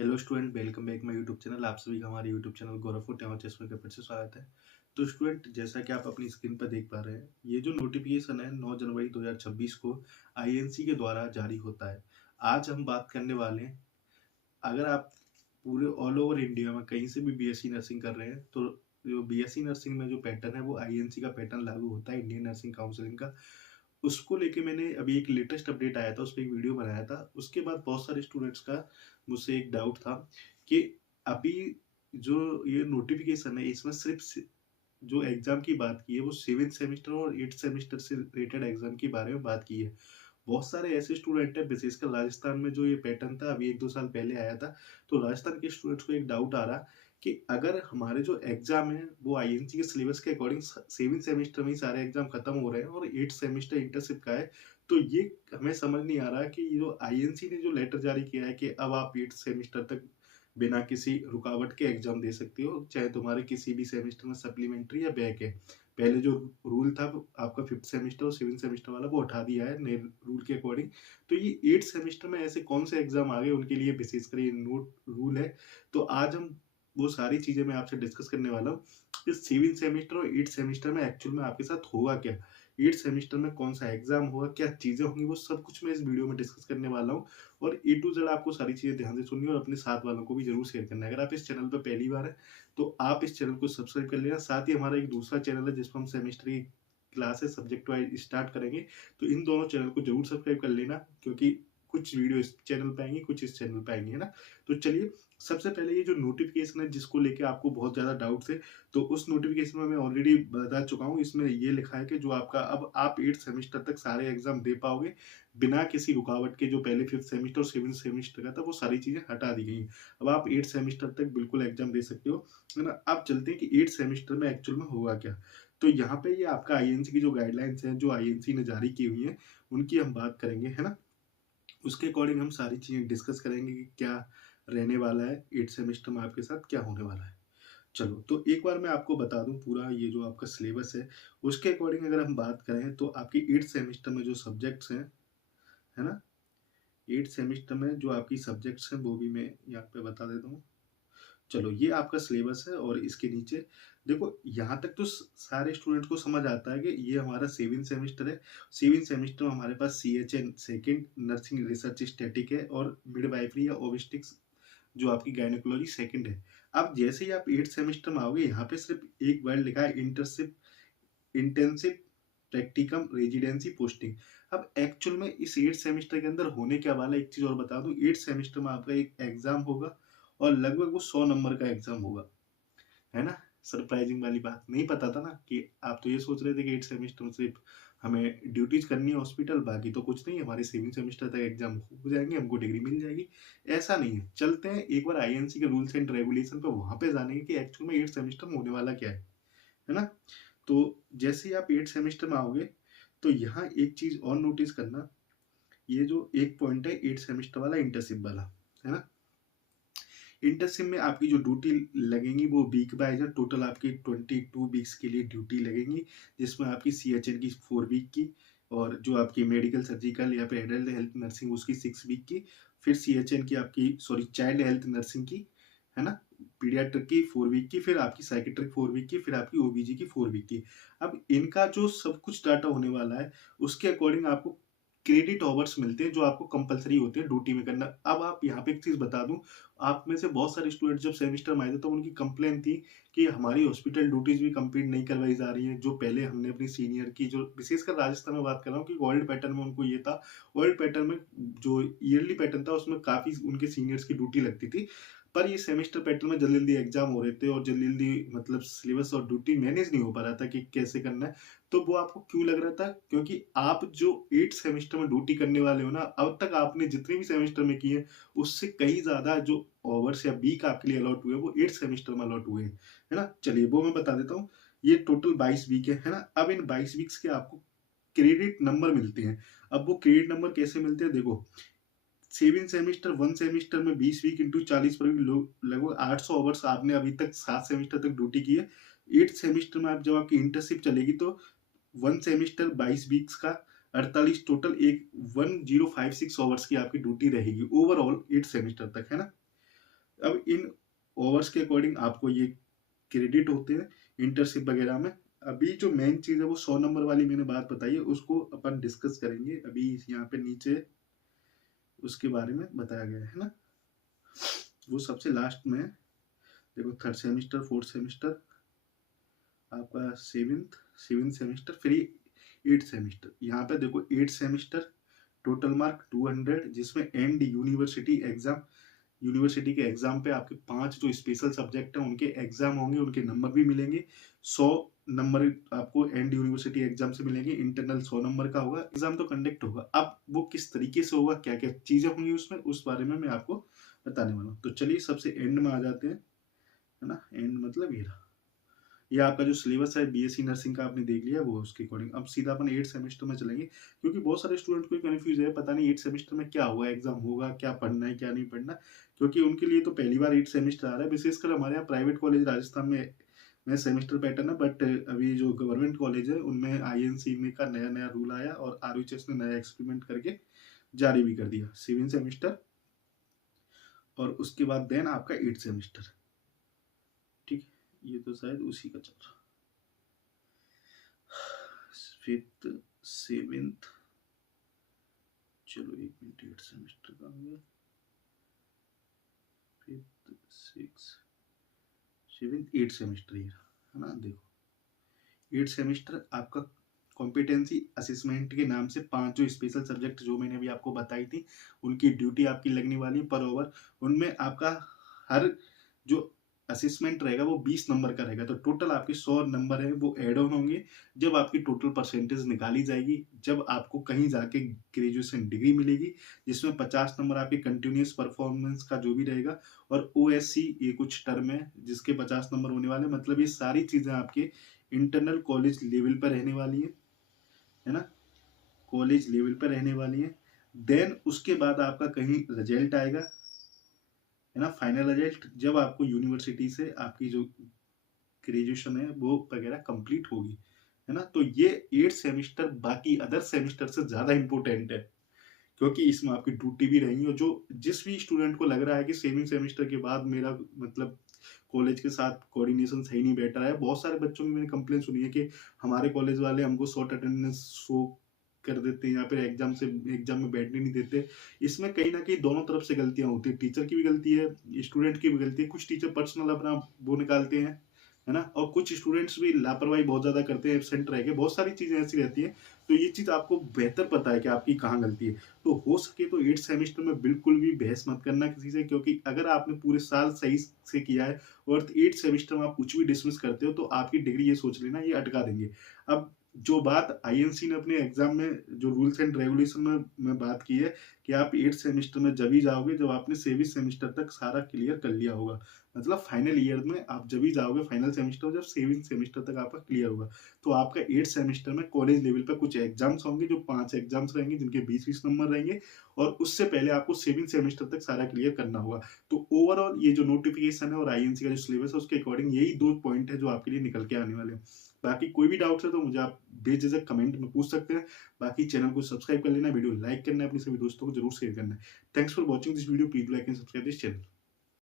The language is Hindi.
Hello student, welcome back my YouTube channel. आप सभी का हमारे यूट्यूब चैनल गौरव टेमा चश्मे का फिर से स्वागत है। तो स्टूडेंट, जैसा कि आप अपनी स्क्रीन पर देख पा रहे हैं, ये जो नोटिफिकेशन है 9 जनवरी 2026 को आईएनसी के द्वारा जारी होता है। आज हम बात करने वाले हैं, अगर आप पूरे ऑल ओवर इंडिया में कहीं से भी बीएससी नर्सिंग कर रहे हैं तो जो बीएससी नर्सिंग में जो पैटर्न है वो आईएनसी का पैटर्न लागू होता है, इंडियन नर्सिंग काउंसिलिंग का। उसको लेके मैंने अभी एक लेटेस्ट अपडेट आया था, उस पे एक वीडियो बनाया था। उसके बाद बहुत सारे स्टूडेंट्स का मुझसे एक डाउट था कि अभी जो ये नोटिफिकेशन है इसमें सिर्फ जो एग्जाम की बात की है वो 7th सेमेस्टर और 8th सेमेस्टर से रिलेटेड एग्जाम के बारे में बात की है। बहुत सारे ऐसे स्टूडेंट हैं, विशेषकर राजस्थान में जो ये पैटर्न था अभी 1-2 साल पहले आया था। तो राजस्थान के स्टूडेंट्स को एक डाउट आ रहा कि अगर हमारे जो एग्जाम है वो आईएनसी के सिलेबस के अकॉर्डिंग 7th सेमेस्टर में ही सारे एग्जाम खत्म हो रहे हैं और 8th सेमेस्टर इंटर्नशिप का है, तो ये हमें समझ नहीं आ रहा कि ये जो आईएनसी ने जो लेटर जारी किया है कि अब आप 8th सेमेस्टर तक बिना किसी रुकावट के एग्जाम दे सकते हो, चाहे तुम्हारे किसी भी सेमेस्टर में सप्लीमेंट्री या बैक है। पहले जो रूल था वो आपका 5th सेमेस्टर और 7th सेमेस्टर वाला वो हटा दिया है नए रूल के अकॉर्डिंग। तो ये 8th सेमेस्टर में ऐसे कौन से एग्जाम आ गए उनके लिए विशेषकर ये नोट रूल है। तो आज हम वो सारी चीजें मैं आपसे डिस्कस करने वाला हूँ कि 7th सेमेस्टर और 8th सेमेस्टर में एक्चुअल में आपके साथ होगा क्या, 8th सेमेस्टर में कौन सा एग्जाम होगा, क्या चीजें होंगी, वो सब कुछ मैं इस वीडियो में डिस्कस करने वाला हूँ। और ए टू जेड आपको सारी चीजें ध्यान से सुननी है और अपने साथ वालों को भी जरूर शेयर करना है। अगर आप इस चैनल पर पहली बार है तो आप इस चैनल को सब्सक्राइब कर लेना। साथ ही हमारा एक दूसरा चैनल है जिसमें हम सेमेस्टर की क्लासेस सब्जेक्ट वाइज स्टार्ट करेंगे, तो इन दोनों चैनल को जरूर सब्सक्राइब कर लेना, क्योंकि कुछ वीडियो इस चैनल पे आएंगी, कुछ इस चैनल पे आएंगे, है ना। तो चलिए, सबसे पहले ये जो नोटिफिकेशन है जिसको लेके आपको बहुत ज्यादा डाउट थे, तो उस नोटिफिकेशन में मैं ऑलरेडी बता चुका हूँ। इसमें ये लिखा है कि जो आपका अब आप 8th सेमेस्टर तक सारे एग्जाम दे पाओगे बिना किसी रुकावट के। जो पहले 5th सेमेस्टर और 7th सेमेस्टर का था वो सारी चीजें हटा दी गई हैं। अब आप 8th सेमेस्टर तक बिल्कुल एग्जाम दे सकते हो, है ना। अब चलते हैं कि 8th सेमेस्टर में एक्चुअल में होगा क्या। तो यहाँ पे ये आपका आईएनसी की जो गाइडलाइंस हैं जो आईएनसी ने जारी की हुई है उनकी हम बात करेंगे, है ना। उसके अकॉर्डिंग हम सारी चीजें डिस्कस करेंगे कि क्या रहने वाला है 8th सेमेस्टर में, आपके साथ क्या होने वाला है। चलो, तो एक बार मैं आपको बता दूं पूरा ये जो आपका सिलेबस है उसके अकॉर्डिंग अगर हम बात करें तो आपकी 8th सेमेस्टर में जो सब्जेक्ट्स हैं, है ना, 8th सेमेस्टर में जो आपकी सब्जेक्ट्स हैं वो भी मैं यहाँ पे बता देता हूँ। चलो, ये आपका सिलेबस है और इसके नीचे देखो, यहाँ तक तो सारे स्टूडेंट को समझ आता है कि ये हमारा 7th सेमेस्टर है। 7th सेमेस्टर में हमारे पास CHN second, nursing research static है, और मिडवाइफरी या ओबिस्टिक्स जो आपकी गायनेकोलॉजी सेकंड है। अब जैसे ही आप 8th सेमेस्टर में आओगे, यहाँ पे सिर्फ एक वर्ड लिखा है, internship, intensive practicum residency posting. अब एक्चुअल में इस 8th सेमेस्टर के अंदर होने क्या वाला है, एक चीज और बता दूं, 8th सेमेस्टर में आपका एक एग्जाम होगा और लगभग वो 100 नंबर का एग्जाम होगा, है ना। सरप्राइजिंग वाली बात नहीं पता था ना, कि आप तो ये सोच रहे थे कि 8th सेमेस्टर में सिर्फ हमें ड्यूटीज करनी है हॉस्पिटल, बाकी तो कुछ नहीं है, हमारे 7th सेमेस्टर तक एग्जाम हो जाएंगे, हमको डिग्री मिल जाएगी। ऐसा नहीं है। चलते हैं एक बार आईएनसी के रूल्स एंड रेगुलेशन पे, वहां पे जानेंगे कि एक्चुअल में 8th सेमेस्टर में होने वाला क्या है ना। तो जैसे ही आप 8th सेमेस्टर में आओगे तो यहाँ एक चीज और नोटिस करना, ये जो एक पॉइंट है 8th सेमेस्टर वाला, इंटर्नशिप वाला, है ना। इंटर्नशिप में आपकी जो ड्यूटी लगेंगी वो वीक वाइज है। टोटल आपकी 22 वीक्स के लिए ड्यूटी लगेंगी, जिसमें आपकी सीएचएन की 4 वीक की, और जो आपकी मेडिकल सर्जिकल या फिर एडल्ट हेल्थ नर्सिंग उसकी 6 वीक की, फिर सीएचएन की आपकी, सॉरी, चाइल्ड हेल्थ नर्सिंग की, है ना, पीडियाट्रिक की 4 वीक की, फिर आपकी साइकेट्रिक 4 वीक की, फिर आपकी ओबीजी की 4 वीक की। अब इनका जो सब कुछ डाटा होने वाला है उसके अकॉर्डिंग आपको क्रेडिट आवर्स मिलते हैं जो आपको कंपलसरी होते हैं ड्यूटी में करना। अब आप यहाँ पे एक चीज बता दूं, आप में से बहुत सारे स्टूडेंट जब सेमेस्टर में आए थे तो उनकी कंप्लेन थी कि हमारी हॉस्पिटल ड्यूटीज भी कंप्लीट नहीं करवाई जा रही हैं, जो पहले हमने अपनी सीनियर की, जो विशेषकर राजस्थान में बात कर रहा हूँ, कि ओल्ड पैटर्न में उनको ये था। ओल्ड पैटर्न में जो ईयरली पैटर्न था उसमें काफी उनके सीनियर्स की ड्यूटी लगती थी, पर ये सेमेस्टर पैटर्न में जल्दी जल्दी एग्जाम हो रहे थे और जल्दी जल्दी मतलब सिलेबस और ड्यूटी मैनेज नहीं हो पा रहा था कि कैसे करना है। तो वो आपको क्यों लग रहा था, क्योंकि आप जो 8th सेमेस्टर में ड्यूटी करने वाले हो ना, अब तक आपने जितने भी सेमेस्टर में किए उससे कहीं ज्यादा जो ओवर्स या वीक आपके लिए अलॉट हुए वो 8th सेमेस्टर में अलॉट हुए हैं, है ना। चलिए, वो मैं बता देता हूँ। ये टोटल 22 वीक है ना। अब इन 22 वीक्स के आपको क्रेडिट नंबर मिलते हैं। अब वो क्रेडिट नंबर कैसे मिलते हैं, देखो, 7 सेमेस्टर, 1 सेमेस्टर में 20 वीक इंटू 40 पर लगभग 800 आवर्स आपने अभी तक 7 सेमेस्टर तक ड्यूटी की है। 8th सेमेस्टर में आप जब आपकी इंटर्नशिप चलेगी तो 1 सेमेस्टर 22 वीक्स का 48, टोटल एक 1056 आवर्स की आपकी ड्यूटी रहेगी ओवरऑल 8 सेमेस्टर तक, है ना। अब इन ओवर्स के अकॉर्डिंग आपको ये क्रेडिट होते हैं इंटर्नशिप वगैरह में। अभी जो मेन चीज़ है वो 100 नंबर वाली मैंने बात बताई है, उसको अपन डिस्कस करेंगे अभी यहाँ पे नीचे, उसके बारे में बताया गया है ना, वो सबसे लास्ट में है। देखो थर्ड सेमिस्टर, फोर्थ सेमिस्टर, आपका सेवेंथ सेमिस्टर, फिर 8th सेमिस्टर। यहाँ पे देखो 8th सेमिस्टर टोटल मार्क 200, जिसमें एंड यूनिवर्सिटी के एग्जाम पे आपके 5 जो स्पेशल सब्जेक्ट हैं उनके एग्जाम होंगे, उनके नंबर भी मिलेंगे। 100 नंबर आपको एंड यूनिवर्सिटी एग्जाम से मिलेंगे। इंटरनल 100 नंबर का होगा। एग्जाम तो कंडक्ट होगा, अब वो किस तरीके से होगा, क्या क्या चीजें होंगी उसमें, उस बारे में मैं आपको बताने वाला हूँ। तो चलिए सबसे एंड में आ जाते हैं, है ना। एंड मतलब ये आपका जो सिलेबस है बीएससी नर्सिंग का आपने देख लिया, वो उसके अकॉर्डिंग अब सीधा अपन 8 सेमेस्टर में चलेंगे, क्योंकि बहुत सारे स्टूडेंट को कंफ्यूज है, पता नहीं 8 सेमेस्टर में क्या होगा, एग्जाम होगा, क्या पढ़ना है क्या नहीं पढ़ना, क्योंकि उनके लिए तो पहली बार 8 सेमेस्टर आ रहा है। विशेषकर हमारे यहाँ प्राइवेट कॉलेज राजस्थान में सेमेस्टर पैटर्न है, बट अभी जो गवर्नमेंट कॉलेज है उनमें आईएनसी में का नया नया रूल आया और आरयूएचएस ने नया एक्सपेरिमेंट करके जारी भी कर दिया 7 सेमेस्टर, और उसके बाद देन आपका 8 सेमेस्टर। ठीक है, ये तो शायद उसी का चल रहा, 5th 7th, चलो एक मिनट, 8 सेमेस्टर का हो गया, 5th 6th 7th 8 सेमेस्टर, ये है ना। देखो 8 सेमेस्टर आपका कॉम्पिटेंसी असेसमेंट के नाम से 5 जो स्पेशल सब्जेक्ट जो मैंने अभी आपको बताई थी, उनकी ड्यूटी आपकी लगने वाली पर ओवर। उनमें आपका हर जो असेसमेंट रहेगा वो 20 नंबर का रहेगा, तो टोटल आपके 100 नंबर है वो एड ऑन होंगे जब आपकी टोटल परसेंटेज निकाली जाएगी, जब आपको कहीं जाके ग्रेजुएशन डिग्री मिलेगी, जिसमें 50 नंबर आपके कंटिन्यूस परफॉर्मेंस का जो भी रहेगा, और ओएससी ये कुछ टर्म है जिसके 50 नंबर होने वाले। मतलब ये सारी चीजें आपके इंटरनल कॉलेज लेवल पर रहने वाली है ना, कॉलेज लेवल पर रहने वाली है। देन उसके बाद आपका कहीं रिजल्ट आएगा, है ना, फाइनल रिजल्ट, जब आपको यूनिवर्सिटी से आपकी जो ग्रेजुएशन है वो वगैरह कंप्लीट होगी, है ना। तो ये 8 सेमेस्टर बाकी अदर सेमेस्टर से ज्यादा इंपॉर्टेंट है, क्योंकि इसमें आपकी ड्यूटी भी रहेंगी। और जो जिस भी स्टूडेंट को लग रहा है कि सेविंग सेमेस्टर के बाद मेरा मतलब कॉलेज के साथ कोऑर्डिनेशन सही नहीं बैठ रहा है, बहुत सारे बच्चों की मैंने कंप्लेन सुनी है कि हमारे कॉलेज वाले हमको शॉर्ट अटेंडेंस शो कर देते हैं या फिर एग्जाम में बैठने नहीं देते। इसमें कहीं ना कहीं दोनों तरफ से गलतियां होती है, टीचर की भी गलती है, स्टूडेंट की भी गलती है। कुछ टीचर पर्सनल अपना वो निकालते हैं, है ना, और कुछ स्टूडेंट्स भी लापरवाही बहुत ज्यादा करते हैं, एब्सेंट रह के, बहुत सारी चीजें ऐसी रहती है। तो ये चीज आपको बेहतर पता है कि आपकी कहाँ गलती है। तो हो सके तो 8 सेमेस्टर में बिल्कुल भी बहस मत करना किसी से, क्योंकि अगर आपने पूरे साल सही से किया है और 8 सेमेस्टर में आप कुछ भी डिसमिस करते हो तो आपकी डिग्री, ये सोच लेना, ये अटका देंगे। अब जो बात आईएनसी ने अपने एग्जाम में जो रूल्स एंड रेगुलेशन में बात की है कि आप 8 सेमेस्टर में जब ही जाओगे जब आपने 7 सेमेस्टर तक सारा क्लियर कर लिया होगा। मतलब फाइनल ईयर में आप जब ही जाओगे, फाइनल सेमेस्टर जब 7 सेमेस्टर तक आपका क्लियर होगा। तो आपका 8 सेमेस्टर में कॉलेज लेवल पर कुछ एग्जाम्स होंगे, जो 5 एग्जाम्स रहेंगे जिनके 20-20 नंबर रहेंगे, और उससे पहले आपको 7 सेमेस्टर तक सारा क्लियर करना होगा। तो ओवरऑल ये जो नोटिफिकेशन है और आईएनसी का जो सिलेबस है उसके अकॉर्डिंग यही 2 पॉइंट है जो आपके लिए निकल के आने वाले हैं। बाकी कोई भी डाउट है तो मुझे आप बेझिझक कमेंट में पूछ सकते हैं। बाकी चैनल को सब्सक्राइब कर लेना, वीडियो लाइक करना है, अपने सभी दोस्तों को जरूर शेयर करना है। Thanks for watching this video, please like and subscribe this channel.